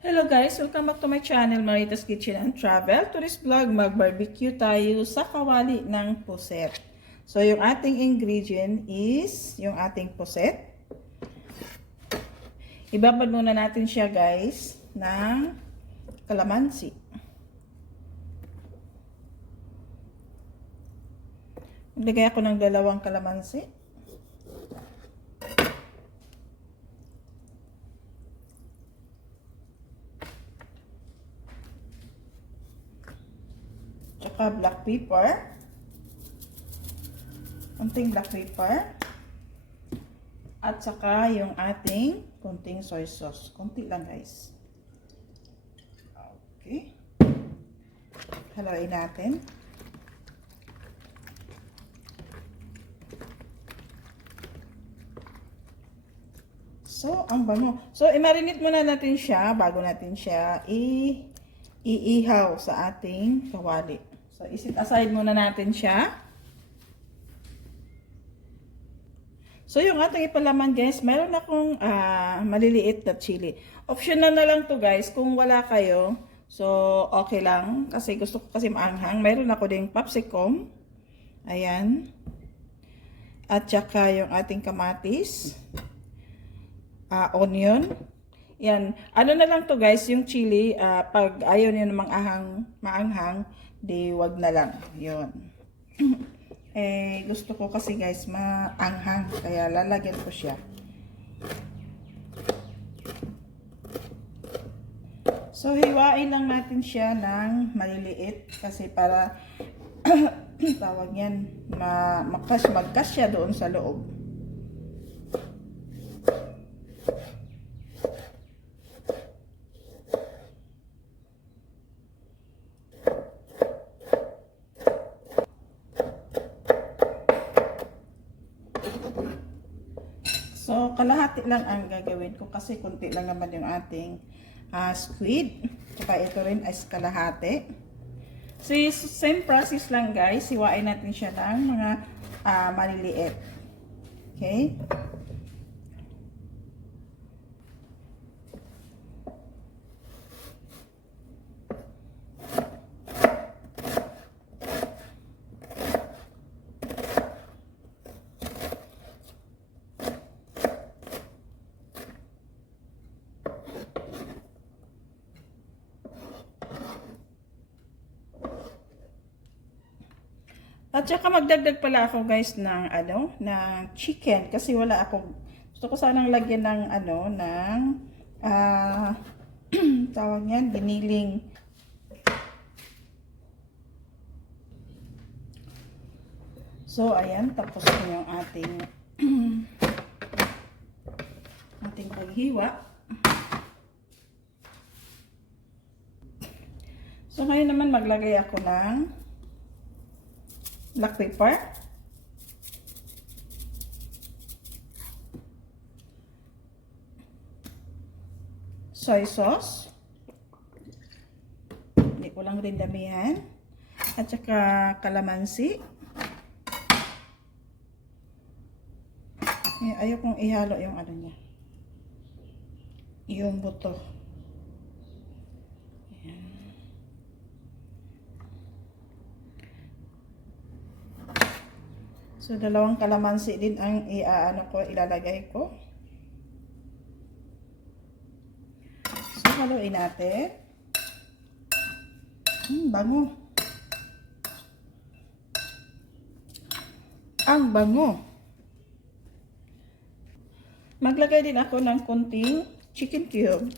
Hello guys! Welcome back to my channel, Maritas Kitchen and Travel. To this vlog, mag-barbecue tayo sa kawali ng puset. So, yung ating ingredient is yung ating puset. Ibabad muna natin siya guys ng kalamansi. Maglagay ako ng dalawang kalamansi. Tsaka black pepper. Kunting black pepper. At saka yung ating kunting soy sauce. Kunti lang guys. Okay. Haluin natin. So, ang bango. So, i-marinate muna natin siya bago natin siya i iihaw sa ating kawali. So, isit aside muna natin siya. So, yung ating ipalaman guys, meron akong ah, maliliit na chili. Optional na lang to guys, kung wala kayo. So, okay lang. Kasi gusto ko kasi maanghang. Meron ako ding popsicum. Ayan. At saka yung ating kamatis. Ah, onion. Yan. Ano na lang to guys, yung chili, ah, pag ayaw niyo namang ahang, maanghang, di wag na lang. Yun. eh, gusto ko kasi guys, maanghang. Kaya lalagyan ko siya. So, hiwain lang natin siya ng maliliit kasi para tawag yan, ma magkas doon sa loob. So, kalahati lang ang gagawin ko kasi kunti lang naman yung ating ah, squid. Tsaka ito rin ay kalahati. So, same process lang guys. Hiwain natin siya ng mga ah, maliliit. Okay? At saka magdagdag pala ako guys ng ano, ng chicken kasi wala ako gusto ko sanang lagyan ng ano ng ah tawag niyan, giniling So ayan, tapos na yung ating ating paghiwa. So ngayon naman maglagay ako ng black pepper. Soy sauce. Hindi ko lang rin damihan. At saka kalamansi. Eh, Ayaw kong ihalo yung ano niya. Yung buto. So, dalawang kalamansi din ang iaano ko, ilalagay ko. So, haluin natin. Hmm, bango. Ang bango. Maglagay din ako ng konting chicken cube.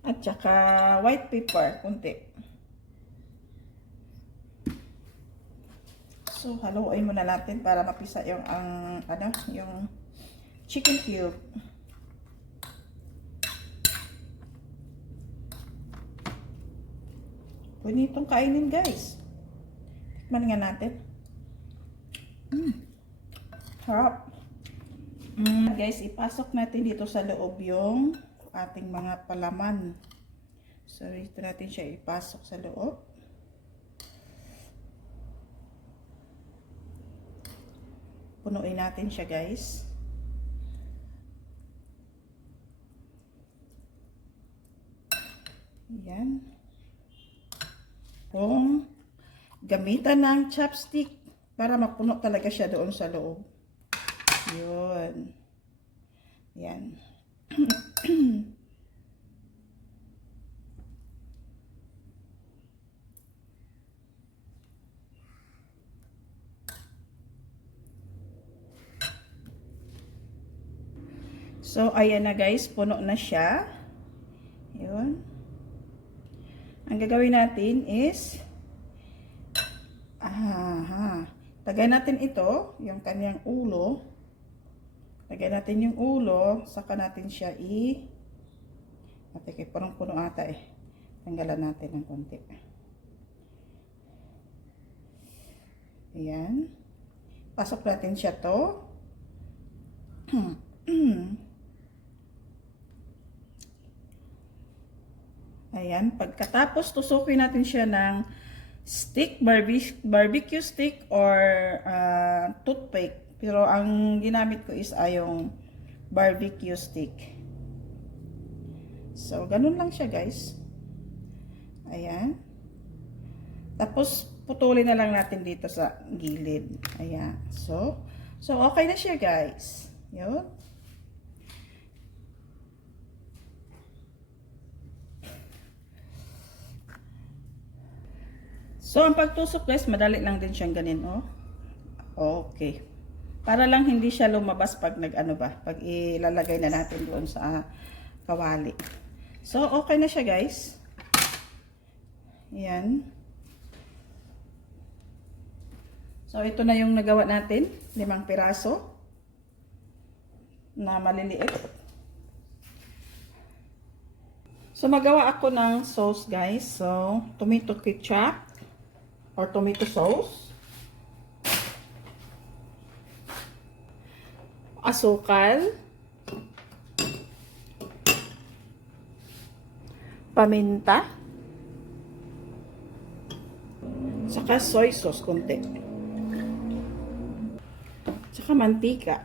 At saka white pepper, konti. So, haluin muna natin para mapisa yung ang ano, yung chicken cube. Pwede itong kainin, guys. Tikman nga natin. Mm. Harap. Mm, guys, ipasok natin dito sa loob yung ating mga palaman. So, dito natin siya ipasok sa loob. Punuin natin siya guys. Ayan. Kung gamitan ng chopstick para mapuno talaga siya doon sa loob. Yun. Ayan. So, ayan na guys, puno na siya. Yun. Ang gagawin natin is, aha, tagay natin ito, yung kanyang ulo. Tagay natin yung ulo, saka natin siya i, ate kay parang puno ata eh. Tanggalan natin ng konti. Ayan. Pasok natin siya to. Ayan, pagkatapos tusukin natin siya ng stick, barbecue, barbecue stick or uh, toothpick. Pero ang ginamit ko is ayong barbecue stick. So, ganun lang siya guys. Ayan. Tapos, putulin na lang natin dito sa gilid. Ayan. So, so okay na siya guys. Yun. So, ang pagtusok guys, madali lang din siyang ganin, oh. Okay. Para lang hindi siya lumabas pag nag-ano ba, pag ilalagay na natin doon sa kawali. So, okay na siya guys. Yan. So, ito na yung nagawa natin. Limang piraso. Na maliliit. So, magawa ako ng sauce guys. So, tomato ketchup or tomato sauce. Asukal. Paminta. Saka soy sauce konti. Saka mantika.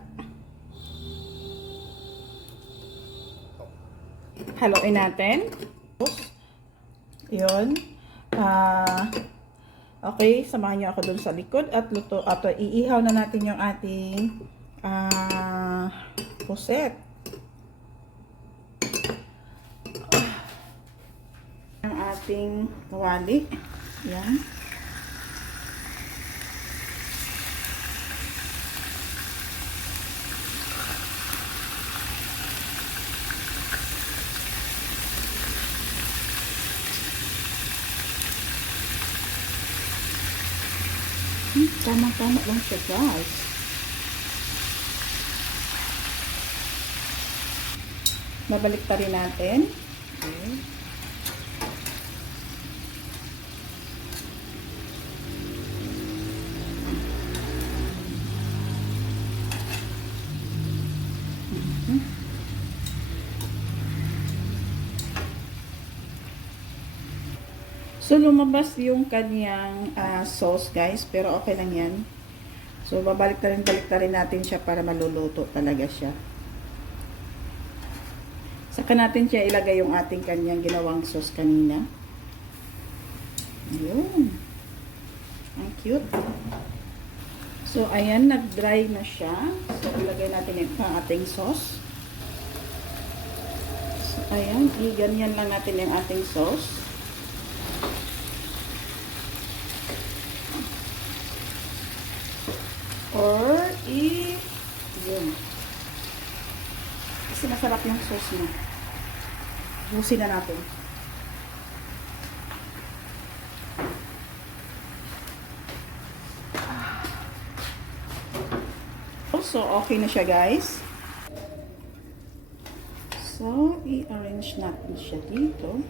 Haluin natin. Yun. Ah... Okay, samahan niyo ako dun sa likod at luto at iihaw na natin yung ating ah puset. Ang ating kawali. Yan. Tama-tama lang siya, guys. Babalik pa rin natin. Okay. So, lumabas yung kanyang ah, sauce, guys. Pero okay lang yan. So, babalik na rin, balik na rin natin siya para maluluto talaga siya. Saka natin siya ilagay yung ating kanyang ginawang sauce kanina. Ayun. Ang cute. So, ayan, nag-dry na siya. So, ilagay natin yung ating sauce. So, ayan, i-ganyan lang natin yung ating sauce. Or, i... Yun. Kasi masarap yung sauce mo. Busin na natin. So, okay na siya guys. So, i-arrange natin siya dito.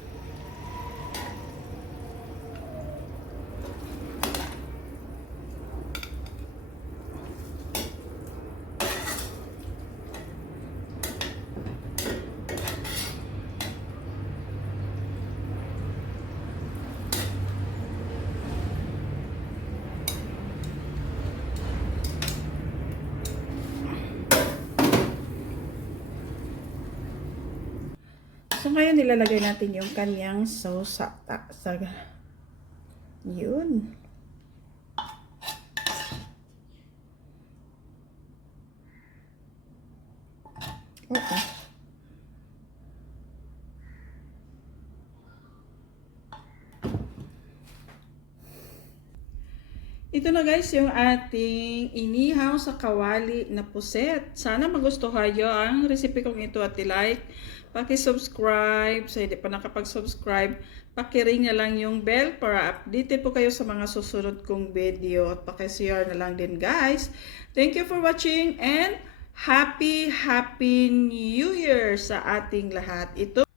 So, ngayon nilalagay natin yung kanyang sauce sa, yun. Oo. Ito na guys yung ating inihaw sa kawali na puset. Sana magustuhan nyo ang recipe kong ito at i-like. Paki-subscribe sa hindi pa nakapag-subscribe. Paki-ring na lang yung bell para updated po kayo sa mga susunod kong video. At paki-share na lang din guys. Thank you for watching and happy, happy New Year sa ating lahat. Ito